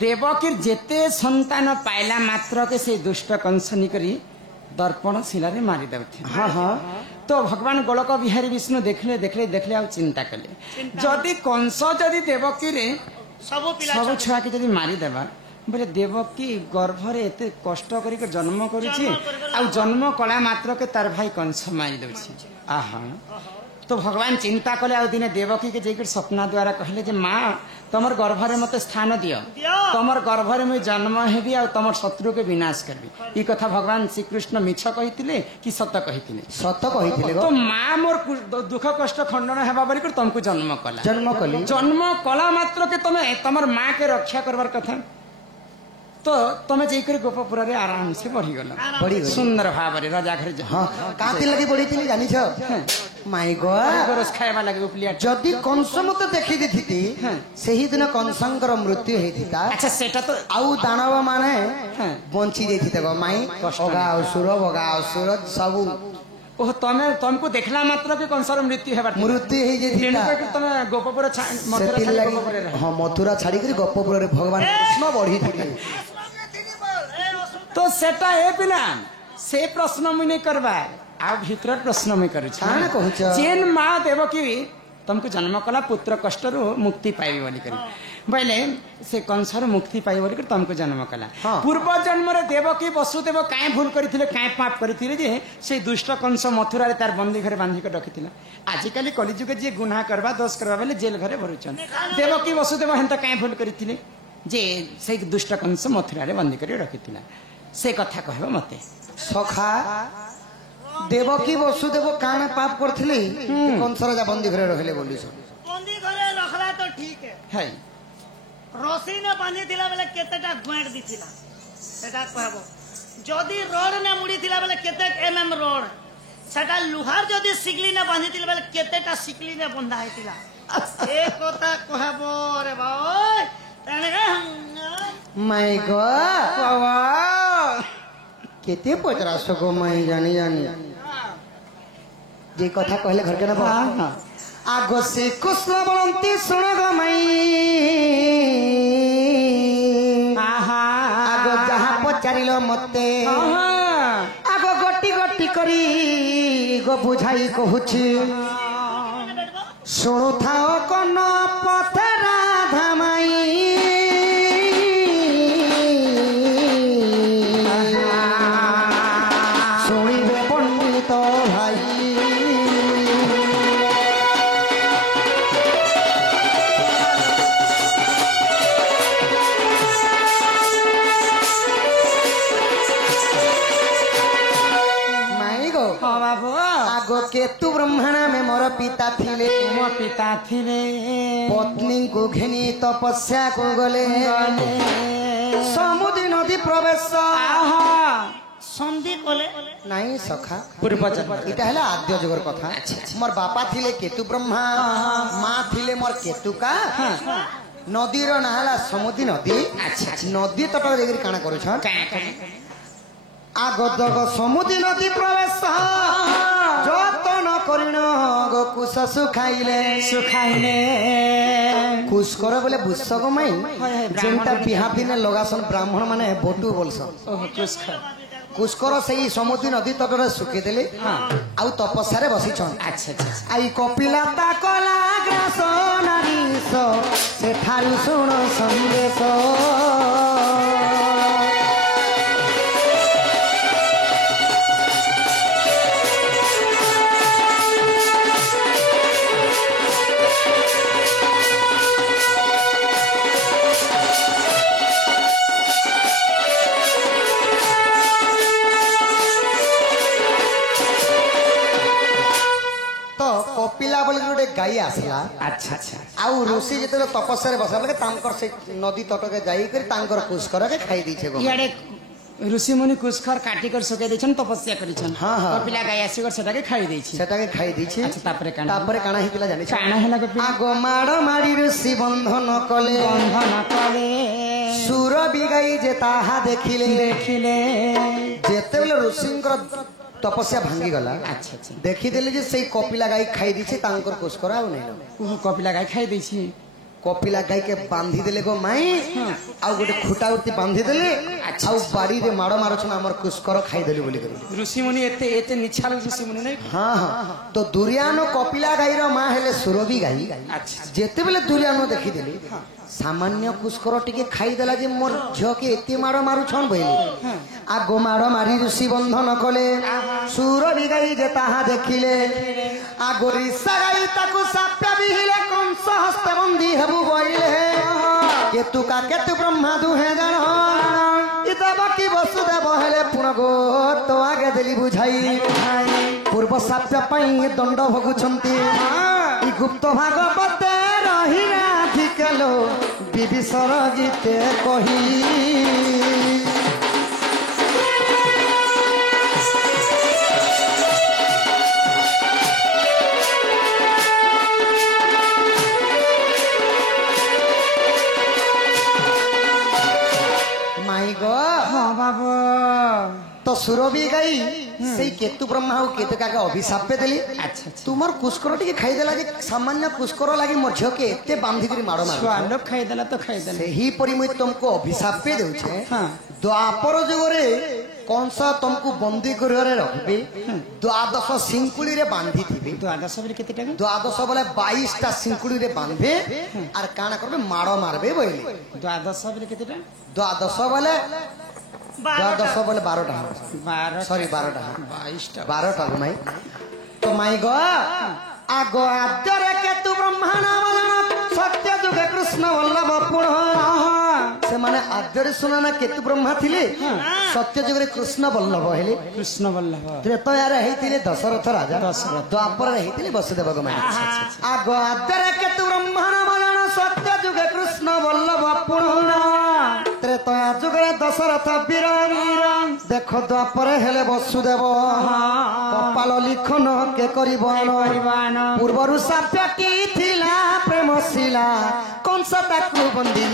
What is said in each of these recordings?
देवकी जेते संतान पाइला मात्र के से दुष्ट कंस निकरी दर्पण शिला रे मारी दउथि। हाँ हाँ तो भगवान गोलक बिहारी विष्णु देखले देखले देखले आ चिंता कले जदि कंस जदि देवकी रे सब छुआ के जदि मारी देबा बोले देवकी गर्भ रे एते कष्ट करी के जन्म करिछि आ जन्म कला मात्र के तार भाई कंस मारी दउछि। आहा तो भगवान चिंता कले आ दिने देवकी के जेकर सपना द्वारा कहले जे मां तमर गर्भ रे मते स्थान दियो तमर गर्भ रे मैं जन्म हेबी आ तमर शत्रु के विनाश करबी। ई कथा भगवान श्री कृष्ण मिछ कहितिले कि सत कहितिले? सत कहितिले। तो मां मोर दुख कष्ट खंडन हेबा बरी कर तुमको जन्म कला जन्म कला मात्र के तमे तमर मां के रक्षा करबार कथा तो तमे जेकर गोपपुर रे आराम से बढ़ी गला सुंदर भाव रे राजा घर। हां काती लगी बढ़ी थिली जानि छ माय गॉड रस खायबा लगे उपलिया जदी कंस मते देखि दिथिति सेही दिन कंसंकर मृत्यु हेतिता। अच्छा सेटा तो आउ दानव माने बंची देथिते गो माई ओगा असुर सब ओह तमे तुमको देखला मात्र के कंसर मृत्यु हे जेथिता तमे गोपपुर मथुरा छाड़ी कर गोपपुर रे भगवान कृष्ण बढ़ी थिले। तो सेटा ए पिला से प्रश्न मुने करबा आ भीतर प्रश्न में करू छाना कहूछ जेन मां देवकी तुमको जन्म कला पुत्र कष्ट रो मुक्ति पाइबे बोली करी बोले से कंसर मुक्ति पाइबे बोली कर तुमको जन्म कला। पूर्व जन्म रे देवकी वसुदेव काहे भूल करथिले काहे पाप करथिले जे से दुष्ट कंस मथुरा रे तार बंदी घरे बांधी के रखिथिला। आज काली कलिजुग जे गुनाह करबा दोष करबा बोले जेल घरे भरुचन देवकी वसुदेव हंता काहे भूल करथिले जे से दुष्ट कंस मथुरा रे बंदी करे रखिथिला से कथा कहबो मते सखा देवकी वसुदेव काना पाप करथिले कंसर जा बंदी घरे रखले बोली सो बंदी घरे रखला तो ठीक है रसी ने बांधी थिला बेले केतेटा गुएट दिथिला सेटा कहबो जदी रोड ने मुड़ी थिला बेले केते एमएम रोड सेटा लुहार जदी सिकली ने बांधी थिला बेले केतेटा सिकली ने बंधा हेतिला ए कथा कहबो रे भाई तने माय गॉड बाबा केते पचरा सको माई जानी जे कथा कहले घर के ना आगो से कृष्ण बंती सुन गो माई आगो जहाँ पचारिलो मते आगो गोटी गोटी करी गो बुझाई कहूछि सुनु थाओ कन पथ राधा माई केतु ब्रह्मणा में मोर पिता थिले पत्नी को घिनी तपस्या को गले समुद्र नदी प्रवेश संधि कोले नहीं सखा पूर्व जन्म इटा हला आद्य जुगर कथा। मोर बापा थिले केतु ब्रह्मा मां थिले मोर केतुका नदी रो नाला समुद्र नदी। नदी तट देगिर काना करू छ आगो जग समुद्र नदी प्रवेश जतन करिन गो कुश सुखाइले कुश कर बोले बुसक माई जेंटा बिहा दिने लगासन ब्राह्मण माने बोटू बोलसन कुश कर सही समुद्र नदी तटरे सुखी देले आउ तपस्या रे बसी छन। अच्छा आई कपिला ता कला ग्रास नारीस से थारु सुन संदेश कपिला बोली गोटे गाई आसला। अच्छा आउ ऋषि जते तपस्या रे बसा बोले तांकर से नदी तट के जाई कर तांकर कुशकर के खाई दी छे याडे ऋषि मुनि कुशकर काटी कर सके दैछन तपस्या करिछन। कपिला गाई आसी कर सेटा के खाई दै छी अच्छा तापरे काना हितला जानि काना हला के आगो माड़ माडी ऋषि बंधन कले सुर बिगाई जे ताहा देखिले जेते बेले ऋषिंकर तपस्या भांगी गला। अच्छा देखी देले जे से कपिला गाई खाई दी छे तांकर कुशकर आउ नै कपिला गाई खाई दै छी कपिला गाई के बांधी देले गो माई आ गोटे खुटा उठी बांधी देले आ बाड़ी रे माड़ मारछन हमर कुस्कर खाई देली बोली करी ऋषि मुनि एते एते निछाल ऋषि मुनि नहीं। हां हां तो दुर्यानो कपिला गाई रो मां हेले सुरभि गाई। अच्छा जेते बेले दुर्यानो देखि देली सामान्य कुस्कर टिके खाई देला जे मोर झियो के एते माड़ मारुछन बइले आ गो माड़ मारी ऋषि बंधन कले सुरभि गाई जे ताहा देखिले आ गोरिसा गाई ताकू साप्या बिहिले कंस हस्त बंदी हेबु बइले केतु का केतु ब्रह्मा दुहे जण इता बाकी वसुदेव हेले पुण गो तो आगे देली बुझाई पूर्व साप्य पई दंड भोगुछंती ई गुप्त भागवते रही राधिकलो विभीषण गीते कही तो सुरभि गाई से केतु ब्रह्मा और केतु का अभिशाप पे देली। अच्छा तुमर कुस्कर टिके खाई देला जे सामान्य कुस्कर लागि मोर झियो के एते बांधी करी मारो मारो स्वालो खाई देला तो खाई देला सेही परिमय तुमको अभिशाप पे देउ छे। हां द्वापर जुगरे कंस तुमको बंदी करे रखबे द्वादश सिंकुली रे बांधी थिबे। द्वादश बोले केते टाका द्वादश बोले 22 टा सिंकुली रे बांधबे आर काना करबे मारो मारबे बोले। द्वादश बोले केते टाका द्वादश बोले 12 टा 12 सॉरी 12 टा 22 टा 12 टा माई तो माई गो आगो आद्यरे केतु ब्रह्मण सत्य जुगे कृष्ण वल्लभ पुण से माने आद्यरे सुना केतु ब्रह्मा थिले सत्य जुगे कृष्ण वल्लभ हेले कृष्ण वल्लभ त्रेतया रे हेतिले दशरथ राजा द्वापर रे हेतिले वसुदेव गोमाई आगो आद्यरे केतु ब्रह्मण सत्य जुगे कृष्ण वल्लभ पुण त्रेतया जुगे दशरथ वीर देखो द्वापर हेले वसुदेव कपाल लिखन के करिबन पूर्वरु साप्यटी थिला प्रेम शिला कंस ताकू बंदी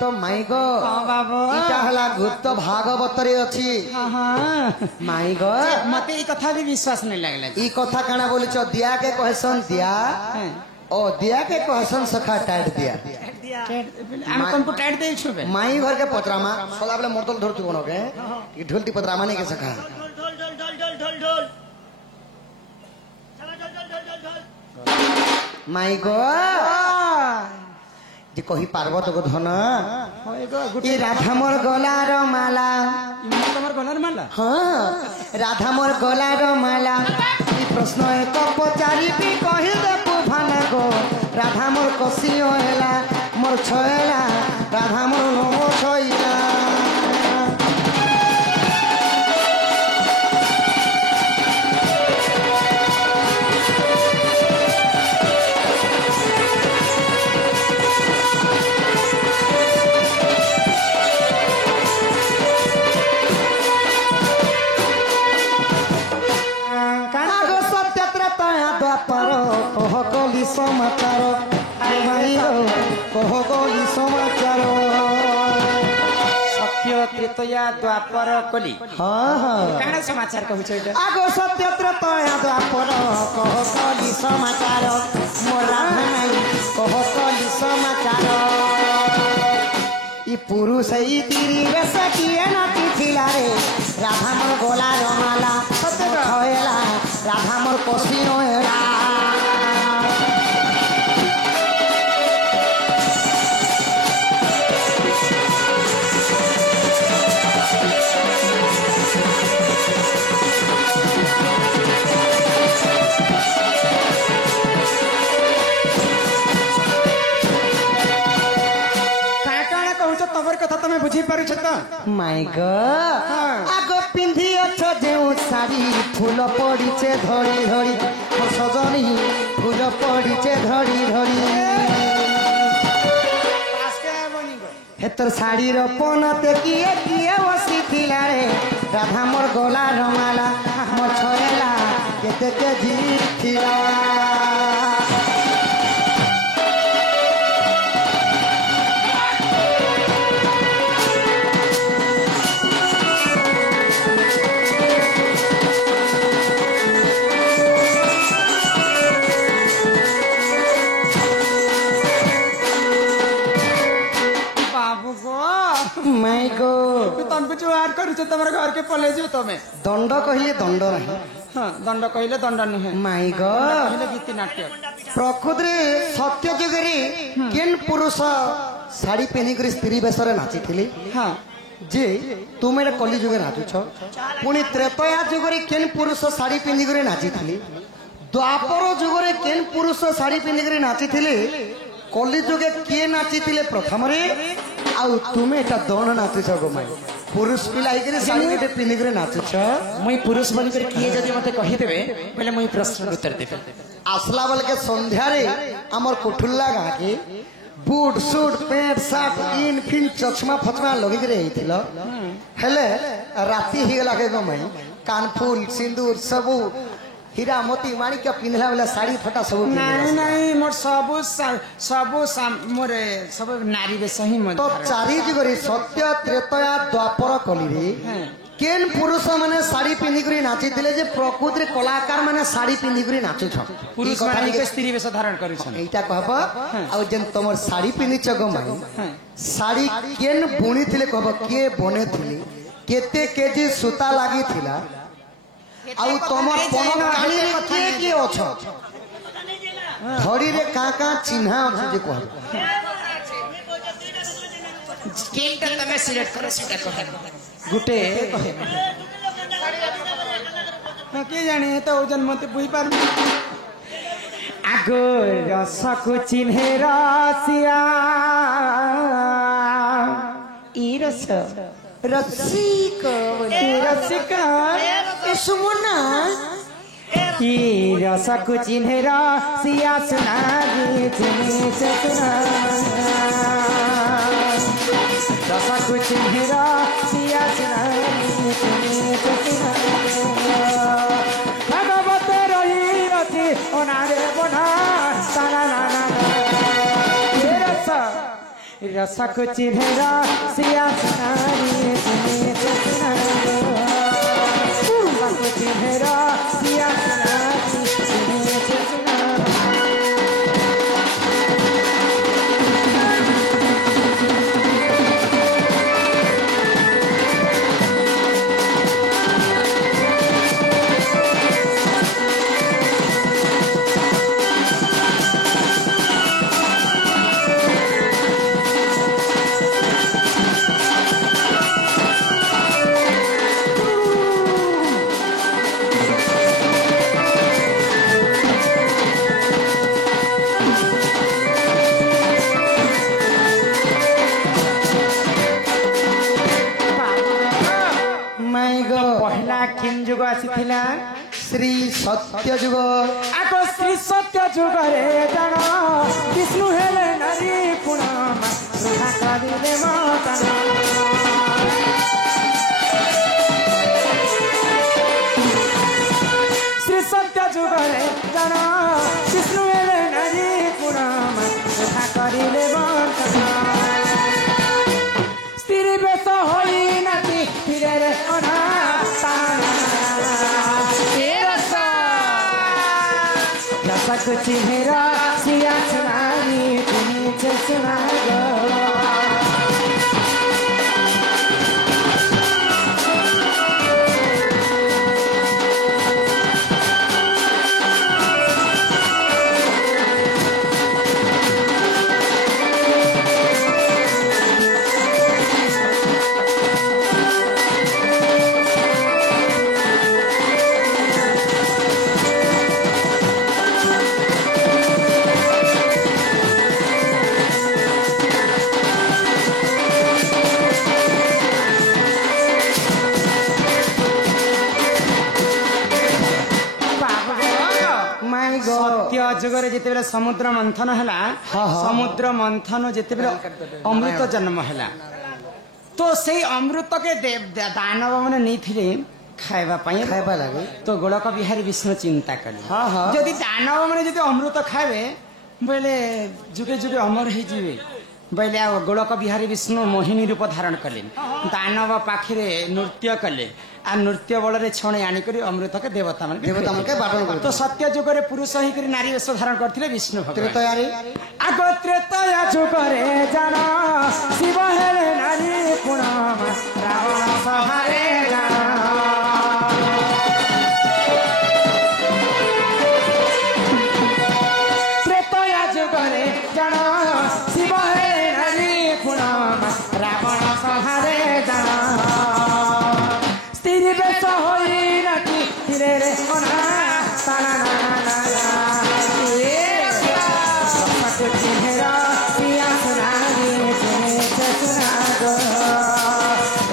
तो माई गो इटा हला गुप्त भागवत रे अछि माई गो मते ई कथा भी विश्वास नहीं लागला ई कथा काना बोली छ दिया के कहसन दिया ओ दिया के कहसन सखा टाइट दिया हम तुमको टाइट दे छबे माई घर के पतरामा सदा बेले मोरतल धरतु कोन के ई ढोलती पतरामा नहीं के सखा माई गो जे कही पार्वत को धन ई राधा मोर गलार माला तमर गलार माला हां राधा मोर गलार माला ई प्रश्न एक पचारी भी कहि दे पुभान गो राधा मोर कसियो हेला मोर छयला राधा मोर नो छयला समाचार भाई कह गली समाचार सत्य त्रेतया द्वापर कली हाँ हाँ काना समाचार कहू छ आगो सत्य त्रेतया द्वापर कह गली समाचार मोरा भाई कह गली समाचार ई पुरुष ई तीरी बेस किए नटी थिला रे राधा मोर गोला रमाला सत्य कहला राधा मोर कोसिनो हेला बुझी पारु छ त माय गॉड आगो पिंधी अछ जेउ साड़ी फूल पड़ीचे धड़ी धड़ी मोर सजनी फूल पड़ीचे धड़ी धड़ी हेतर साड़ी रो पनते किए किए बसी थिला रे राधा मोर गोला रमाला मोर छयला केते के जी थिला माय गॉड तुमको जो आर करूछ तमर घर के पले जो तमे दंड कहले दंड नहीं हां दंड कहले दंड नुहे माय गॉड कहले गीति नाट्य प्रकृति रे सत्य जुगरे केन पुरुष साड़ी पहनी कर स्त्री बेसरे नाची थिले हां जे तुम एटा कली जुगे नाचुछ पुणी त्रेतया जुगरे केन पुरुष साड़ी पहनी कर नाची थिले द्वापर जुगरे केन पुरुष साड़ी पहनी कर नाची थिले कली जुगे किए नाची थिले प्रथम रे आउ तुमे एटा दोन नाचुछ गो माय पुरुष पिला आइकरे साड़ी एटा पहनी कर नाचुछ मुई पुरुष बन कर किए जदी मते कहि देबे पहले मुई प्रश्न उत्तर देबे आसला बेल के संध्या रे हमर कोठुल्ला गा के बूट सूट पैंट शर्ट इन फिन चश्मा फचमा लगे करे हेतिल हेले राती ही गला के गमई कानफुल सिंदूर सबु हीरा मोती माणिक पिनला वाला साड़ी फटा सब नहीं नहीं मोर सबु मोरे सब नारी बे सही मत तो चारि जुगरे सत्य त्रेतया द्वापर कली रे केन पुरुष माने साड़ी पिन्ही करी नाची थिले जे प्रकृति कलाकार माने साड़ी पिन्ही करी नाचु छ पुरुष माने के स्त्री वेश धारण करू छ एटा कहब आ जेन तमर साड़ी पिन्ही छ गमाई साड़ी केन बुणी थिले कहब के बने थिले केते केजी सूता लागि थिला आ तमर पन कानी रे के के अछ धड़ी रे का का चिन्हा अछ जे कहब केनटा तमे सिलेक्ट करो सेटा कह गुटे कहे के जाने तो ओजन मते बुई पार आगो रसको चिन्हे रसिया ई रस रसिक रसिका ए सुमना ई रसको चिन्हे रसिया सुनागी चिन्हे सुना रसको चिन्हे रसिया सुनागी चिन्हे सुना भगवत रही रति ओनारे बना साला ना रस रसको चिन्हे रसिया सुनागी चिन्हे सुना रसको चिन्हे रसिया सुनागी चिन्हे सुना किन जुग आसीथिला श्री सत्य जुग आको श्री सत्य जुग रे जान विष्णु हेले नारी पुणा सुधा करिले मतना श्री सत्य जुग रे जान विष्णु हेले नारी पुणा सुधा करिले मतना स्त्री बेस होई नाती फिरे रे ओना रसको चिन्हे रसिया सुनागी चिन्हे सुना सत्य जुगरे जिते समुद्र मंथन है समुद्र मंथन जिते अमृत जन्म है तो से अमृत के दानव मैंने नहीं खाइबा लगे तो गोलक बिहारी विष्णु चिंता कले जदि दानव मैंने जो अमृत खाइबे बोले जुगे जुगे अमर हो बोले गोलक बिहारी विष्णु मोहिनी रूप धारण कले दानव पाखे नृत्य कले आ नृत्य बल छणे आनिक अमृत के देवता मन बाटन तो सत्य जुगरे पुरुष ही नारी वेश धारण करते विष्णु भगवान आग त्रेतया जुगरे जान शिव हेले नारी पुणा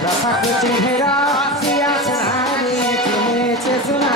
रसाको चिन्हेर सिया सुनारी चिनेछे सुना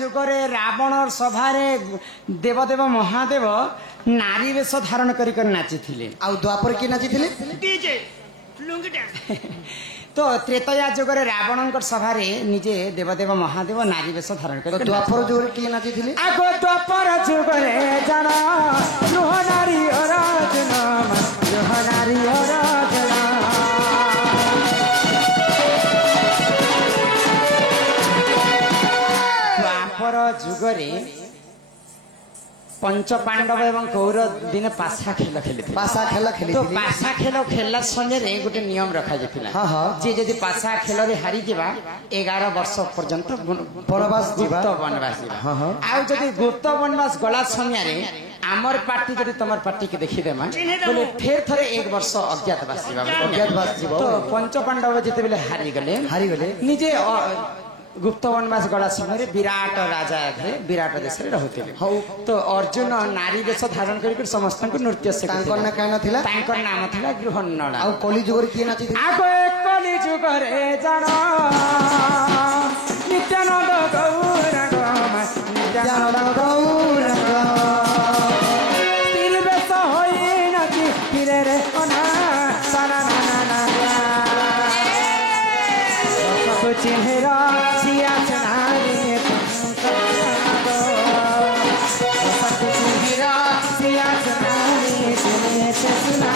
ଯୁଗରେ ରାବଣର ସଭାରେ ଦେବଦେବ ମହାଦେବ ନାରୀ ବେଶ ଧାରଣ କରି ନାଚିଥିଲେ। ଆଉ ଦ୍ୱାପର କିଏ ନାଚିଥିଲେ? ତ ତ୍ରେତୟା ଯୁଗରେ ରାବଣଙ୍କର ସଭାରେ ନିଜେ ଦେବଦେବ ମହାଦେବ ନାରୀ ବେଶ ଧାରଣ କରି ଦ୍ୱାପର ଯୁଗରେ କିଏ ନାଚିଥିଲେ? ଆଗ ଦ୍ୱାପର ଯୁଗରେ ଜାଣ ଲୁହ ନାରୀ ଅରାଜନ ଲୁହ ନାରୀ ଅରାଜନ ଯୁଗରେ पंच पांडव एवं कौरव दिन पासा खेल खेली पासा खेल खेली तो पासा खेल खेलला समय गोटे नियम रखा जाता जी जदि पासा खेल रे हारी जिबा 11 वर्ष पर्यंत वनवास गुप्त वनवास आ जदि गुप्त वनवास गला समय रे आमर पार्टी जदि तमर पार्टी के देखि देमा बोले फिर थरे 1 वर्ष अज्ञातवास जीवा तो पंच पांडव जते बेले हारी गले निजे गुप्त वनवास गला समय विराट राजा थे विराट देश रे रहते तो अर्जुन नारी वेश धारण कर समस्त नृत्य से नाम थिला गृहन्नला आ कली जुगर किए नाची आगो कली जुगरे जान नित्यानंद गौरंग नित्यानंद गौरंग तिल वेश होई नाची फिरे रे अना साना ना ना सब चिन्हेरा सिया सुनारी सब चिन्हेरा सिया सुनारी चिन्हे सुना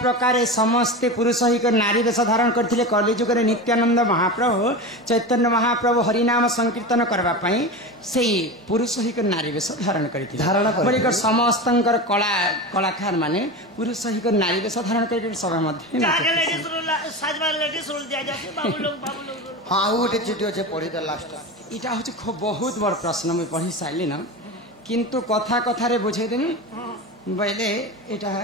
प्रकार समस्ते पुरुष ही नारी वेश धारण करते कलिजुग नित्यानंद महाप्रभु चैतन्य महाप्रभु हरिनाम संकीर्तन करने से पुरुष ही नारी वेश धारण कर समस्त कला कलाकार माने पुरुष ही नारी वेश धारण कर सभा इटा हूँ खूब बहुत बड़ प्रश्न मुझे पढ़ी सारे न किंतु कथा कथारे बुझेदेमी बोले यहाँ